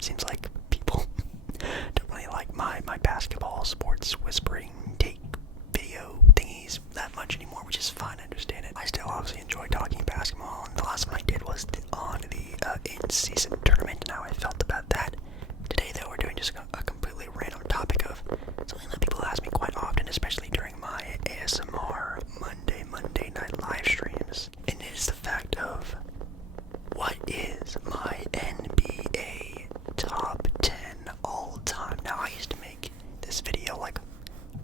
It seems like people don't really like my basketball sports whispering take video thingies that much anymore, which is fine. I understand it. I still obviously enjoy talking basketball, and the last one I did was on the in-season tournament and how I felt about that. Today, though, we're doing just a completely random topic of something that people ask me quite often, especially during my ASMR Monday night live streams, and it is the fact of what is my NBA top 10 all time. Now, I used to make this video like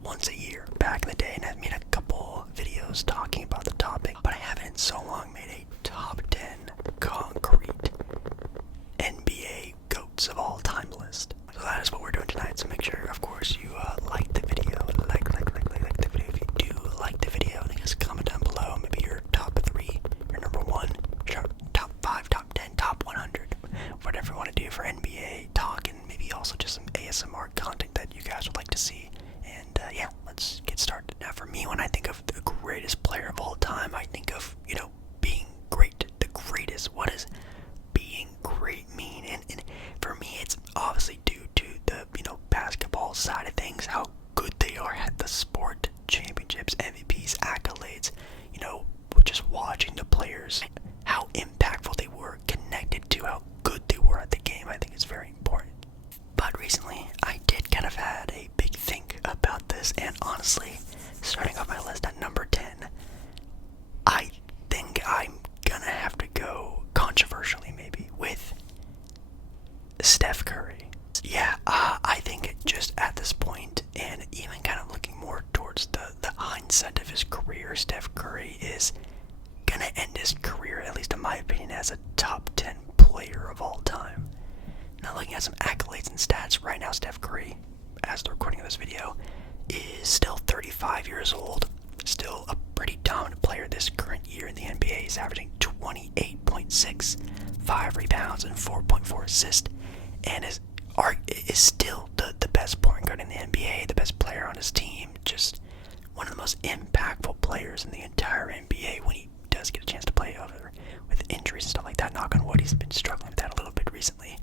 once a year back in the day, and I've made a couple videos talking about the topic, but I haven't in so long made a top 10 concrete NBA GOATs of all time list. So that is what we're doing tonight, so make sure, of course, you like the video, like the video. If you do like the video, then just comment down below, maybe your top 3, your number 1, your top 5, top 10, top 100, whatever you want to do for NBA talk, and maybe also just some ASMR content that you guys would like to see. And yeah, let's get started. Now, for me, when I think of the greatest player of all time, I think of, being great, the greatest. What does being great mean? And for me, it's obviously due to the, basketball side of things, how good they are at the sport, championships, MVPs, accolades, just watching the players, how impactful they were, connected to how good they were at the game, I think is very important. But recently, I did kind of had a big think about this, and honestly, starting off my list at number 10, I think I'm gonna have to go, controversially maybe, with Steph Curry. Yeah, I think just at this point, and even kind of looking more towards the hindsight of his career, Steph Curry is gonna end his career, at least in my opinion, as a top 10 player of all time. Now, looking at some accolades and stats, right now Steph Curry, as the recording of this video, is still 35 years old, still a pretty dominant player this current year in the NBA. He's averaging 28.6, 5 rebounds, and 4.4 assists, and is still the best point guard in the NBA, the best player on his team, just one of the most impactful players in the entire NBA when he does get a chance to play over with injuries and stuff like that. Knock on wood, he's been struggling with that a little bit recently.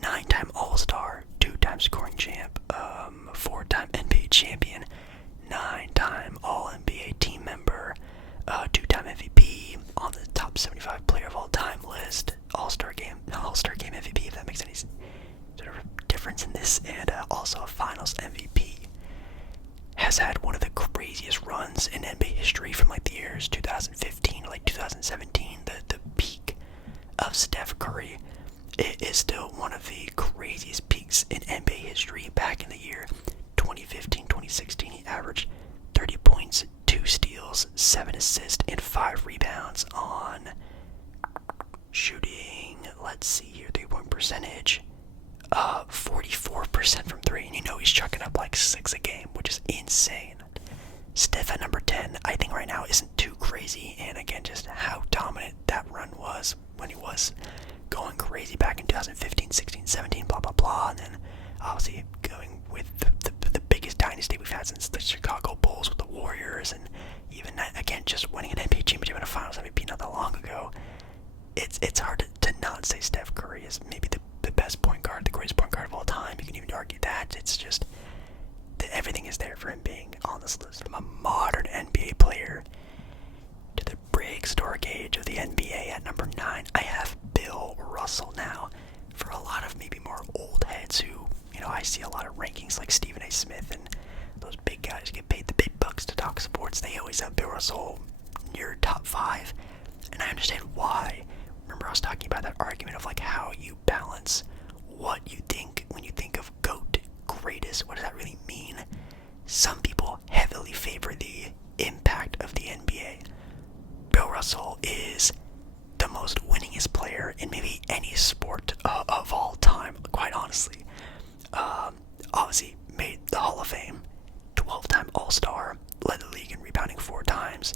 9-time All-Star, 2-time scoring champ, 4-time NBA champion, 9-time All-NBA team member, 2-time MVP, on the top 75 player of all time list, All-Star game MVP, if that makes any sort of difference in this, and also a Finals MVP. Has had one of the craziest runs in NBA history from like the years 2015 to like 2017. The peak of Steph Curry is still one of the craziest peaks in NBA history. Back in the year 2015-2016, he averaged 30 points, 2 steals, 7 assists, and 5 rebounds on shooting, let's see here, 3-point percentage, 44% from 3, and he's chucking up like 6 a game, which is insane. Steph at number 10, I think right now isn't too crazy, and again, just how dominant that run was when he was going crazy back in 2015, 16, 17, blah, blah, blah, and then obviously going with the biggest dynasty we've had since the Chicago Bulls with the Warriors, and even, again, just winning an NBA championship and a Finals MVP not that long ago. It's hard to not say Steph Curry is maybe the best point guard, the greatest point guard of all time. You can even argue that. It's just everything is there for him being on this list. From a modern NBA player to the prehistoric age of the NBA at number 9, I have Bill Russell. Now, for a lot of maybe more old heads who, I see a lot of rankings like Stephen A. Smith and those big guys get paid the big bucks to talk sports, they always have Bill Russell near top 5, and I understand why. Remember I was talking about that argument of like how you balance what you think when you think of GOAT, greatest, what does that really mean? Some people heavily favor the impact of the NBA. Bill Russell is the most winningest player in maybe any sport of all time, quite honestly. Obviously made the Hall of Fame, 12-time All-Star, led the league in rebounding 4 times,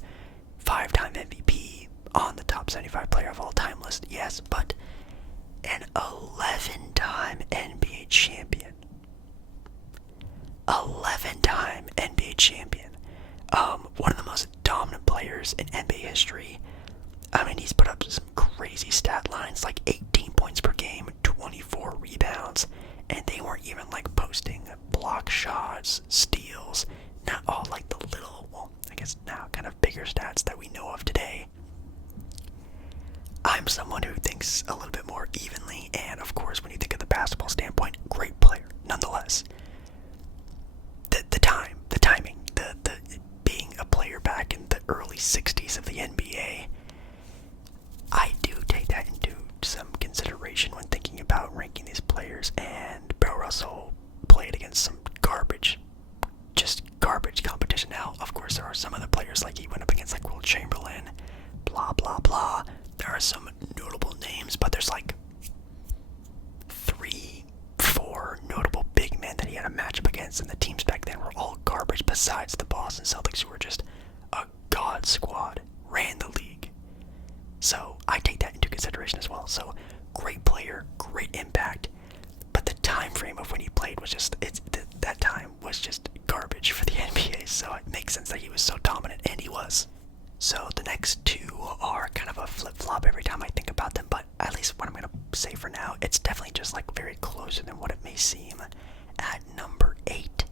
5-time MVP, on the top 75 player of all time list, yes, but an 11-time NBA champion. 11-time NBA champion. One of the most dominant players in NBA history. I mean, he's put up some crazy stat lines, like 18 points per game, 24 rebounds. from someone who thinks a little bit more evenly, and of course, when you think of the basketball standpoint, great player, nonetheless. The timing, the being a player back in the early 60s of the NBA, I do take that into some consideration when thinking about ranking these players, and Bill Russell played against some garbage competition. Now, of course, there are some other players, like he went up against like Will Chamberlain, blah, blah, blah. There are some notable names, but there's like 3-4 notable big men that he had a matchup against, and the teams back then were all garbage besides the Boston Celtics, who were just a god squad, ran the league. So I take that into consideration as well. So great player, great impact, but the time frame of when he played was just, that time was just garbage for the NBA, so it makes sense that he was so dominant, and he was. So the next two are kind of a flip-flop every time I think about them, but at least what I'm going to say for now, it's definitely just like very closer than what it may seem. At number 8,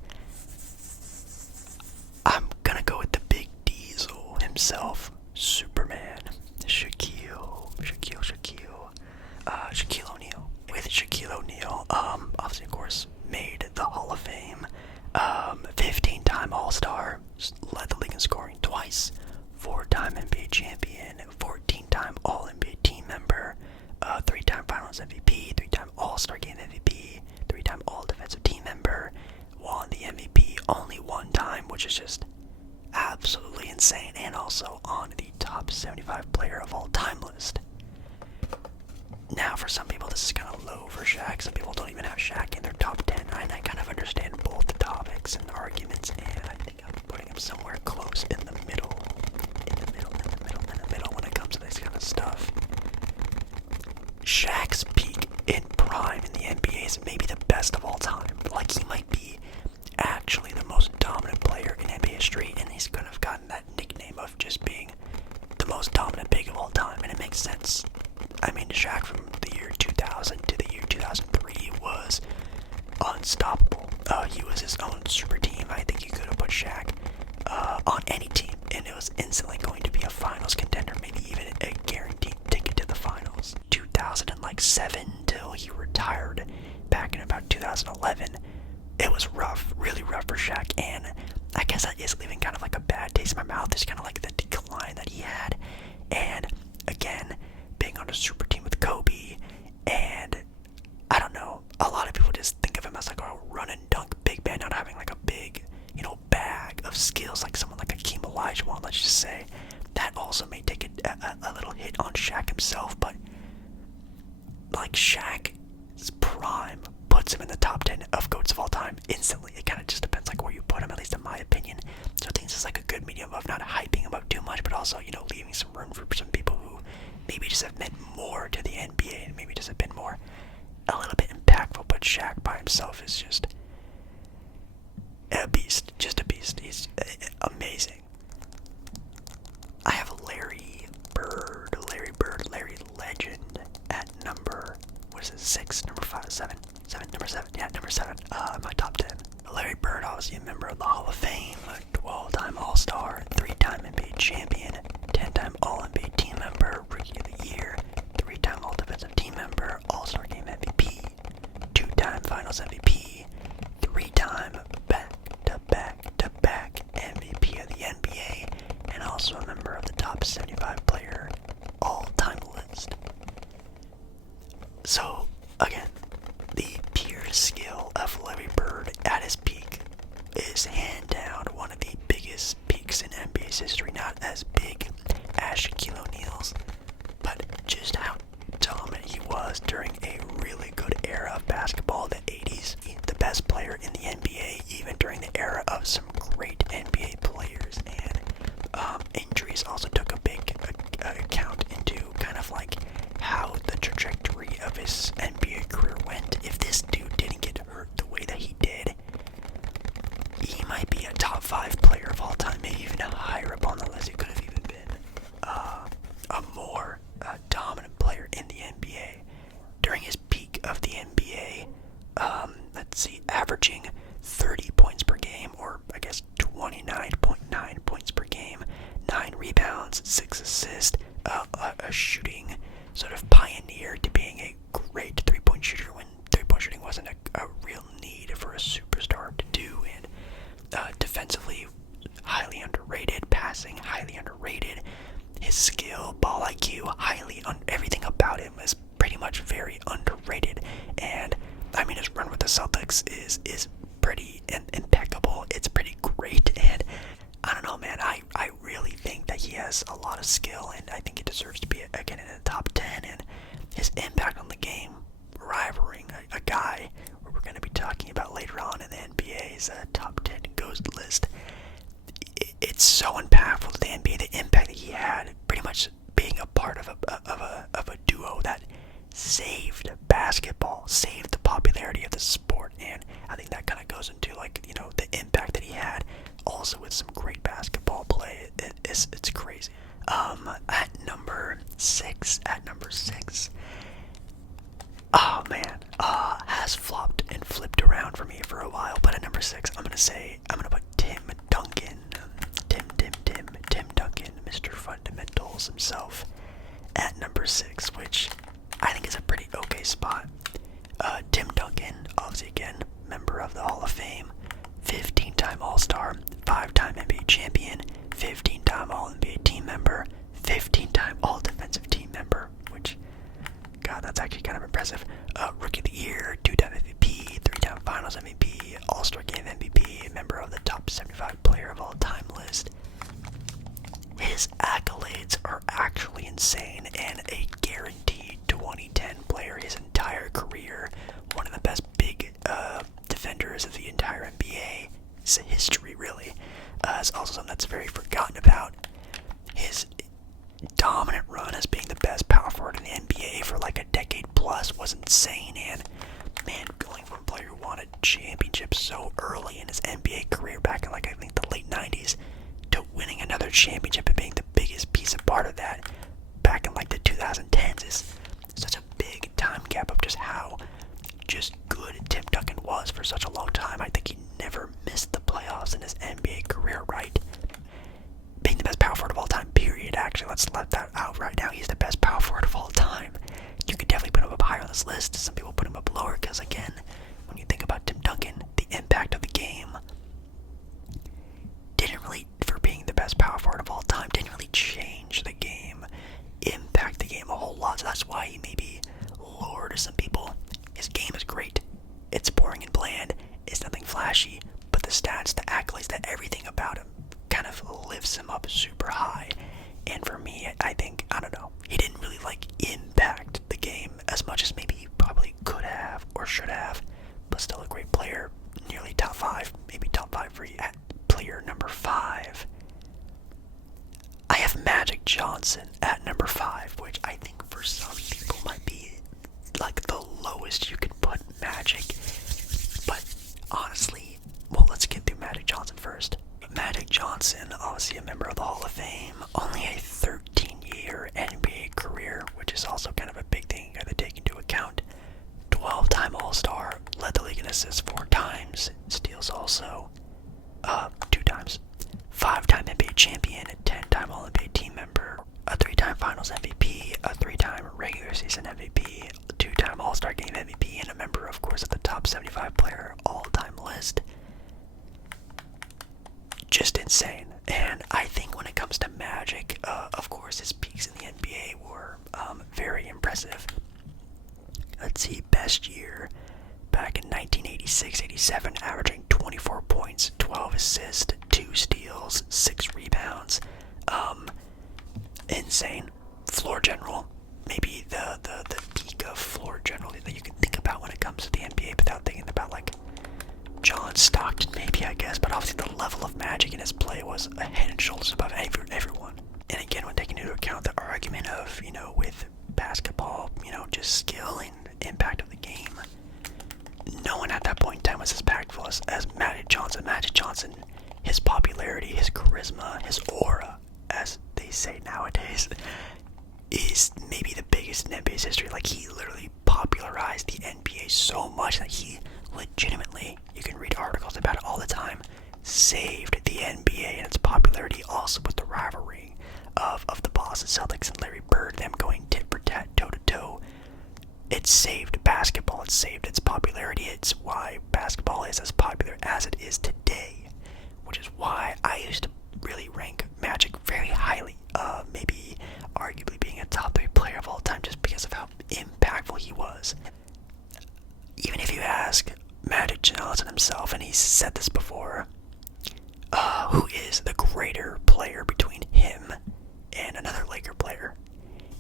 I'm going to go with the big diesel himself, Superman, Shaquille O'Neal. With Shaquille O'Neal, obviously, of course, made the Hall of Fame, 15-time All-Star, led the league in scoring twice, 4-time NBA champion, 14-time All-NBA team member, 3-time Finals MVP, 3-time All-Star Game MVP, 3-time All-Defensive Team member, won the MVP only one time, which is just absolutely insane, and also on the top 75 player of all time list. Now, for some people, this is kind of low for Shaq. Some people don't even have Shaq in their top 10, and I kind of understand both the topics and the arguments, and I think I'm putting him somewhere close in the middle when it comes to this kind of stuff. Shaq's peak in prime in the NBA is maybe the best of all time. Like, he might be actually the most dominant player in NBA history, and he's kind of gotten that nickname of just being the most dominant big of all time, and it makes sense. I mean, Shaq from the year 2000 to the year 2003 was unstoppable. He was his own super team. I think you could have put Shaq on any team, and it was instantly going to be a finals contender, maybe even a guaranteed ticket to the finals. 2007 till he retired back in about 2011, it was rough, really rough for Shaq, and I guess that is leaving kind of like a bad taste in my mouth. It's kind of like the decline that he had, and again, being on a super team with Kobe, and I don't know, a lot of people just think of him as like a run and dunk big man, not having like a big, bag of skills like someone like Hakeem Olajuwon, let's just say. That also may take a little hit on Shaq himself, but like Shaq's prime puts him in the top 10 of GOATs of all time instantly. It kind of just depends like where you put him, at least in my opinion. So I think this is like a good medium of not hyping him up too much, but also, leaving some room for some people who maybe just have meant more to the NBA and maybe just have been a little bit impactful. But Shaq by himself is just a beast, He's amazing. I have Larry Legend at number, what is it, 6, number 5, 7, number 7, my top 10. Larry Bird, obviously a member of the Hall of Fame, a 12-time All-Star, 3-time NBA champion, 10-time All-NBA team member, Rookie of the Year, 3-time All-Defensive Team member, All-Star Game MVP, 2-time Finals MVP, 3-time back-to-back MVP of the NBA, and also a member of the top 75 player all-time list. So, again, the pure skill of Larry Bird at his peak is hand down one of the biggest peaks in NBA's history. Not as big as Shaquille O'Neal's, but just how dominant he was during a really good era of basketball, the 80s. The best player in the NBA, even during the era of some great NBA players. And injuries also took a big account into kind of like how the trajectory of his NBA career went. If this dude didn't get hurt the way that he did, he might be a top 5 player of all time, maybe even higher up on the list. He could have even been a more dominant player in the NBA. During his peak of the NBA, averaging 30 points per game, or I guess 29.9 points per game, 9 rebounds, 6 assists, a shooting sort saved basketball, saved the popularity of the sport, and I think that kind of goes into like, you know, the impact that he had, also with some great basketball play. It's crazy. At number six, oh man, has flopped and flipped around for me for a while, but at number six, I'm gonna put Tim Duncan, Tim Duncan, Mr. Fundamentals himself, at number six, which I think is a pretty okay spot. Tim Duncan, obviously again, member of the Hall of Fame, 15-time All-Star, 5-time NBA champion, 15-time All-NBA team member, 15-time All-Defensive team member, which, God, that's actually kind of impressive. Rookie of the Year, 2-time MVP, 3-time Finals MVP, All-Star Game MVP, member of the top 75 player of all time list. His accolades are actually insane, and a guaranteed 2010 player his entire career, one of the best big defenders of the entire NBA. It's a history, really. It's also something that's very forgotten about. His dominant run as being the best power forward in the NBA for like a decade plus was insane, and man, going from a player who won a championship so early in his NBA career back in like I think the late 90s to winning another championship and being the biggest piece of part of that back in like the 2010s is such a big time gap of just how just good Tim Duncan was for such a long time. I think he never missed the playoffs in his NBA career, right? Being the best power forward of all time, period. Actually, let's let that out right now. He's the best power forward of all time. You could definitely put him up higher on this list. Some people put him up lower because, again, when you think about Tim Duncan, the impact of the game didn't really, for being the best power forward of all time, didn't really change the game, impact the game a whole lot. So that's why he may be lower to some people. His game is great. It's boring and bland. It's nothing flashy, but the stats, the accolades, that everything about him kind of lifts him up super high. And for me, I think, I don't know, he didn't really like impact the game as much as maybe he probably could have or should have, but still a great player, nearly top 5, maybe top 5 for you. At player number 5, I have Magic Johnson at number 5, which I think for some people might be like the lowest you could put Magic, but honestly, well, let's get through Magic Johnson first. Magic Johnson, obviously a member of the Hall of Fame, only a 13-year NBA career, which is also kind of a big thing you gotta take into account. 12-time All-Star, led the league in assists 4 times, steals also 2 times, 5-time NBA champion, a 10-time All-NBA team member, a 3-time Finals MVP, a 3-time regular season MVP, a 2-time All-Star Game MVP, and a member, of course, of the top 75 player all-time list. Just insane. And I think when it comes to Magic, of course, his peaks in the NBA were very impressive. Let's see, best year back in 1986-87, averaging 24 points, 12 assists, 2 steals, 6 rebounds. Insane. Floor general, maybe the peak of floor general that you can think about when it comes to the NBA without thinking about like John Stockton, maybe, I guess, but obviously the level of Magic in his play was a head and shoulders above everyone. And again, when taking into account the argument of, you know, with basketball, you know, just skill and impact of the game, no one at that point in time was as impactful as Magic Johnson. Magic Johnson, his popularity, his charisma, his aura, as they say nowadays, is maybe the biggest in NBA's history. Like, he literally popularized the NBA so much that he legitimately, you can read articles about it all the time, saved the NBA and its popularity, also with the rivalry of the Boston Celtics and Larry Bird, them going tit for tat, toe to toe. It saved basketball, it saved its popularity. It's why basketball is as popular as it is today, which is why I used to really rank Magic very highly, maybe arguably being a top 3 player of all time just because of how impactful he was. Even if you ask Magic Johnson himself, and he's said this before, who is the greater player between him and another Laker player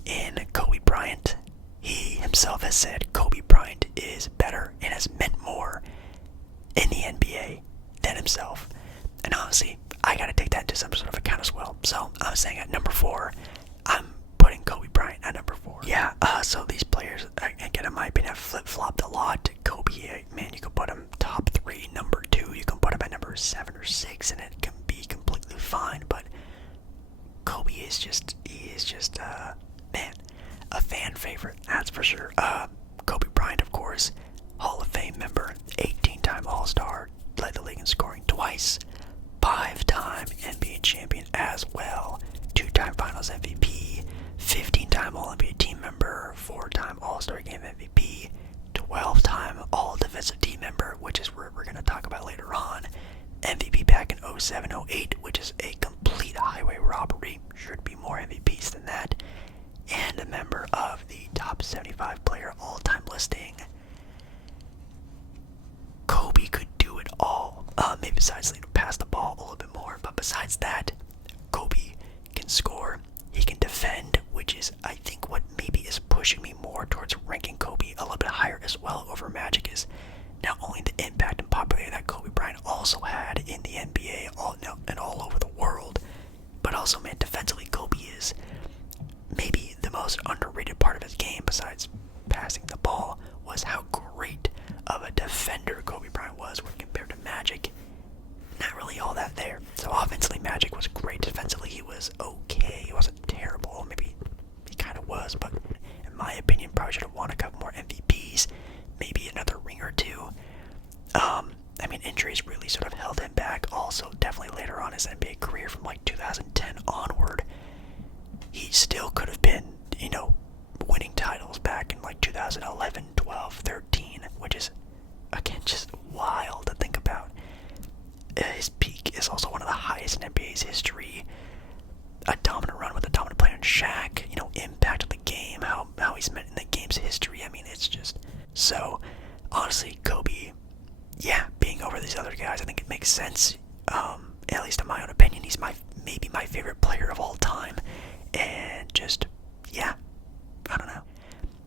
in Kobe Bryant, he himself has said Kobe Bryant is better and has meant more in the NBA than himself. And honestly, I gotta take that into some sort of account as well. So I'm saying at number 4, I'm putting Kobe Bryant at number 4. Yeah, so these players, my opinion, have flip-flopped a lot. Kobe, man, you can put him top 3, number 2. You can put him at number 7 or 6, and it can be completely fine. But Kobe is just, man, a fan favorite, that's for sure. Kobe Bryant, of course, Hall of Fame member, 18-time All-Star, led the league in scoring twice, 5-time NBA champion as well, 2-time Finals MVP, 15-time All-NBA team member, 4-time All-Star Game MVP, 12-time All-Defensive Team member, which is where we're going to talk about later on, MVP back in 07-08, which is a complete highway robbery, should be more MVPs than that, and a member of the top 75 player all-time listing. Kobe could do it all, maybe besides pass the ball a little bit more, but besides that, Kobe can score, he can defend, which is, I think, what maybe is pushing me more towards ranking Kobe a little bit higher as well over Magic, is not only the impact and popularity that Kobe Bryant also had in the NBA and all over the world, but also, man, defensively, Kobe is maybe the most underrated part of his game besides passing the ball, was how great of a defender Kobe Bryant was when compared to Magic. Not really all that there. So offensively, Magic was great. Defensively, he was okay. He wasn't terrible. Maybe he kind of was, but in my opinion, probably should have won a couple more MVPs, maybe another ring or two. I mean, injuries really sort of held him back. Also, definitely later on his NBA career, from like 2010 onward, he still could have been, winning titles back in like 2011, 12, 13, which is, again, just wild to think about. His peak is also one of the highest in NBA's history. A dominant run with a dominant player in Shaq, impact on the game, how he's meant in the game's history. I mean, it's just so, honestly, Kobe, yeah, being over these other guys, I think it makes sense. At least in my own opinion, he's maybe my favorite player of all time. And just, yeah, I don't know.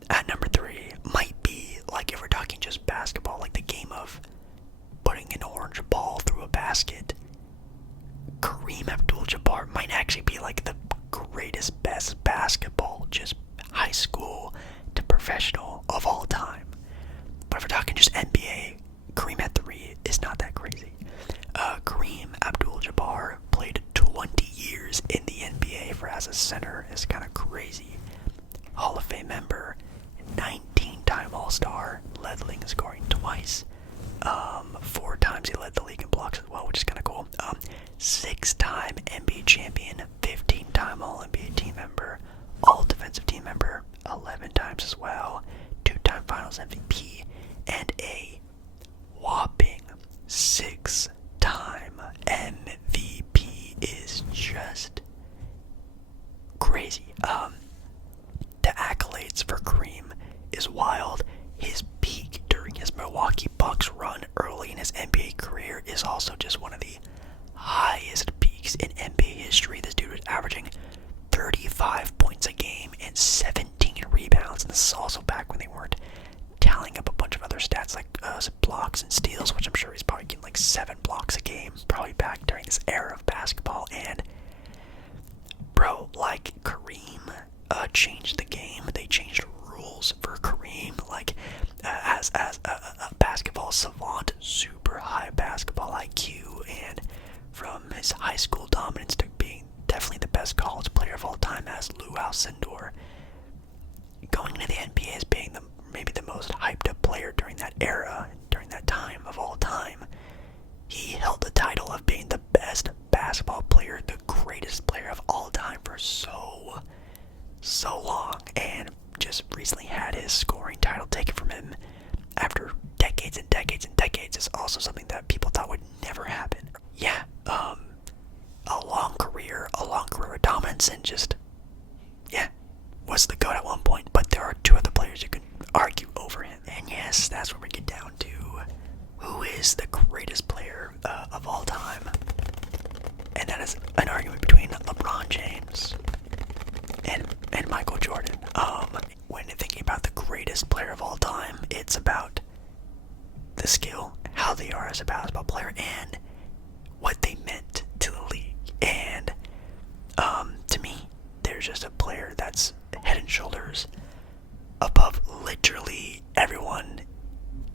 At number 3 might be, like, if we're talking just basketball, like the game of putting an orange ball through a basket, Kareem Abdul-Jabbar might actually be like the greatest, best basketball, just high school to professional of all time. But if we're talking just NBA, Kareem at 3 is not that crazy. Kareem Abdul-Jabbar played 20 years in the NBA as a center. Is kind of crazy. Hall of Fame member, 19-time All-Star, led the league in scoring twice. 4 times he led the league in blocks as well, which is kind of cool. 6-time NBA champion, 15-time All-NBA team member, All-Defensive team member, 11 times as well, 2-time Finals MVP, and a whopping 6-time MVP is just crazy. The accolades for Kareem is wild. His peak during his Milwaukee Bucks run early in his NBA career is also just one of the highest peaks in NBA history. This dude was averaging 35 points a game and 17 rebounds, and this is also back when they weren't tallying up a bunch of other stats like blocks and steals, which I'm sure he's probably getting like 7 blocks a game, probably back during this era of basketball. And bro, like, Kareem changed the game. They changed rules for Kareem, like, as a basketball savant, super high basketball IQ, and from his high school dominance to being definitely the best college player of all time as Lou Alcindor, going into the NBA as being maybe the most hyped up player during that era, during that time of all time. He held the title of being the best basketball player, the greatest player of all time for so long, and just recently had his scoring title taken from him after decades and decades and decades. Is also something that people thought would never happen. Yeah, a long career of dominance, and just, yeah, was the GOAT at one point, but there are 2 other players who can argue over him. And yes, that's where we get down to who is the greatest player of all time. And that is an argument between LeBron James and Michael Jordan. When thinking about the greatest player of all time, it's about the skill, how they are as a basketball player, and what they meant to the league. And to me, there's just a player that's head and shoulders above literally everyone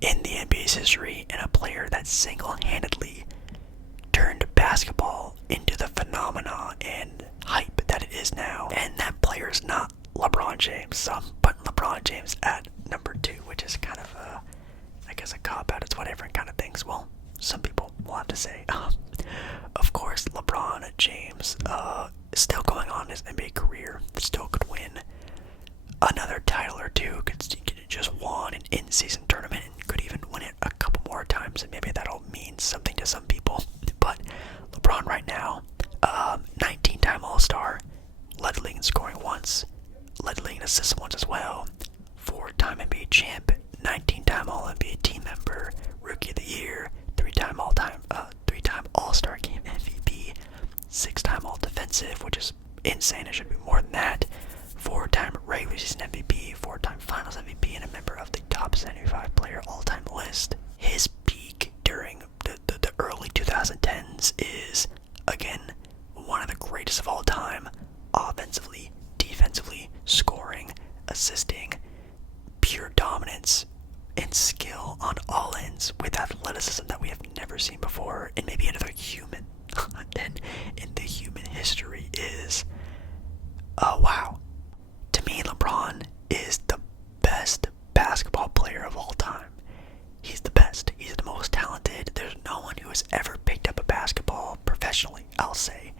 in the NBA's history, and a player that single-handedly turned basketball into the phenomena and hype that it is now. And that player is not LeBron James. So I'm putting LeBron James at number 2, which is kind of I guess a cop-out. It's what everyone kind of thinks. Well, some people will have to say. Of course, LeBron James still going on in his NBA career, still could win another title or two, could just won an in-season tournament and could even win it a couple more times, and maybe that'll mean something to some people. But LeBron right now, 19-time All-Star, led the league in scoring once, led the league in assists once as well, 4-time NBA champ, 19-time All-NBA team member, Rookie of the Year, 3-time All-Star Game MVP, 6-time All-Defensive, which is insane. It should be more than that. 4-time regular season MVP, 4-time Finals MVP, and a member of the top 75 player all-time list. His peak during the early 2010s is, again, one of the greatest of all time. Offensively, defensively, scoring, assisting, pure dominance, and skill on all ends with athleticism that we have never seen before, and maybe another human in the human history is, wow. To me, LeBron is the best basketball player of all time. He's the best. He's the most talented. There's no one who has ever picked up a basketball professionally, I'll say,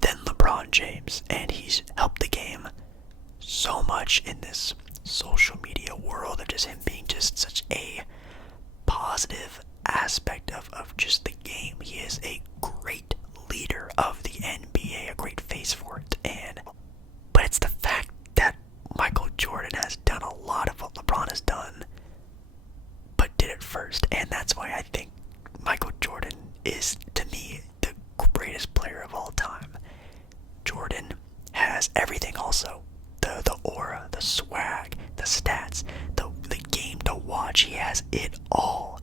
than LeBron James. And he's helped the game so much in this social media world of just him being just such a positive aspect of just the game. He is a great leader of the NBA, a great face for it. But it's the fact that Michael Jordan has done a lot of what LeBron has done, but did it first. And that's why I think Michael Jordan is, to me, the greatest player of all time. Jordan has everything also. The aura, the swag, the stats, the game to watch. He has it all.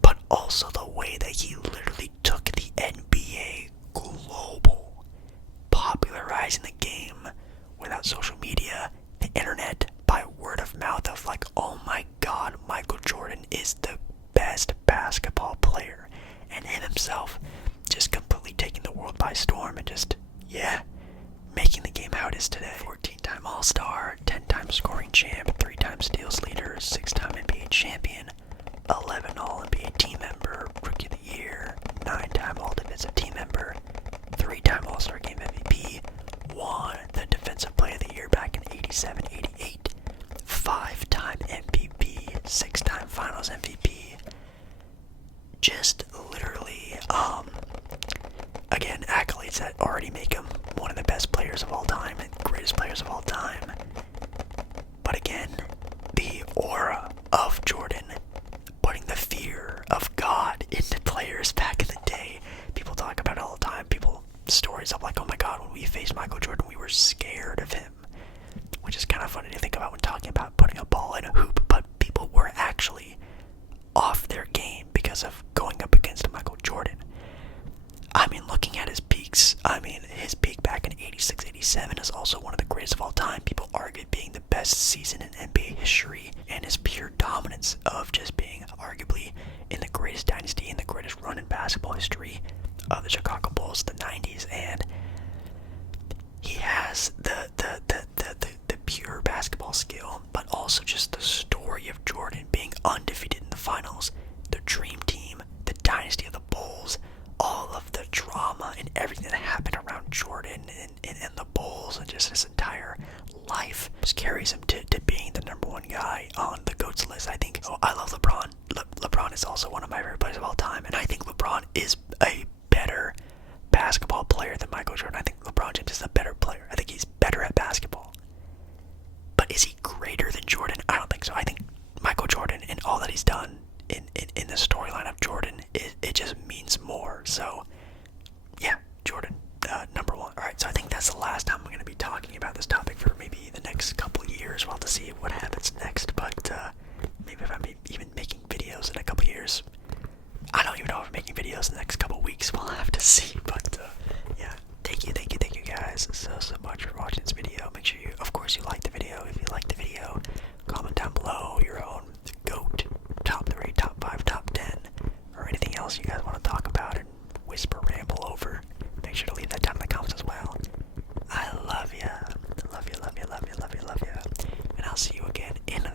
But also the way that he literally took the NBA global, popularizing the game without social media, the internet, by word of mouth of like, oh my god, Michael Jordan is the best basketball player. And him himself just completely taking the world by storm and just, making the game how it is today. 14-time All-Star, 10-time scoring champ, 3-time steals leader, 6-time NBA champion, 11 All-NBA team member, Rookie of the Year, 9-time All-Defensive team member, 3-time All-Star Game MVP, won the Defensive Player of the Year back in 87-88, 5-time MVP, 6-time Finals MVP. Just literally, again, accolades that already make him one of the best players of all time and greatest players of all time. But again, the aura of Jordan, putting the fear of God into players back in the day. People talk about it all the time. Stories of like, oh my god, when we faced Michael Jordan, we were scared of him. Which is kind of funny to think about when talking about putting a ball in a hoop, but people were actually off their game because of going up against Michael Jordan. I mean, looking at his peaks, his peak back in 86, 87 is also one of the greatest of all time. People argue being the best season in NBA history, and his pure dominance of just being arguably in the greatest dynasty and the greatest run in basketball history of the Chicago Bulls, the 90s, and he has the pure basketball skill, but also just the story of Jordan being undefeated in the finals, the dream team, the dynasty of the Bulls, all of the drama and everything that happened around Jordan and the Bulls and just his entire life just carries him to being the number one guy on the GOATS list. I think, I love LeBron. LeBron is also one of my favorite players of all time, and I think LeBron is a better basketball player than Michael Jordan. I think LeBron James is a better player. I think he's better at basketball. But is he greater than Jordan? I don't think so. I think Michael Jordan and all that he's done in the storyline of Jordan, it just means more. So, yeah, Jordan, number one. Alright, so I think that's the last time I'm going to be talking about this topic for maybe the next couple years. We'll have to see what happens next, but maybe if I'm even making videos in a couple years. I don't even know if I'm making videos in the next couple weeks. We'll have to see, but yeah, thank you guys so much for watching this video. Make sure you, of course, you like the video if you liked again in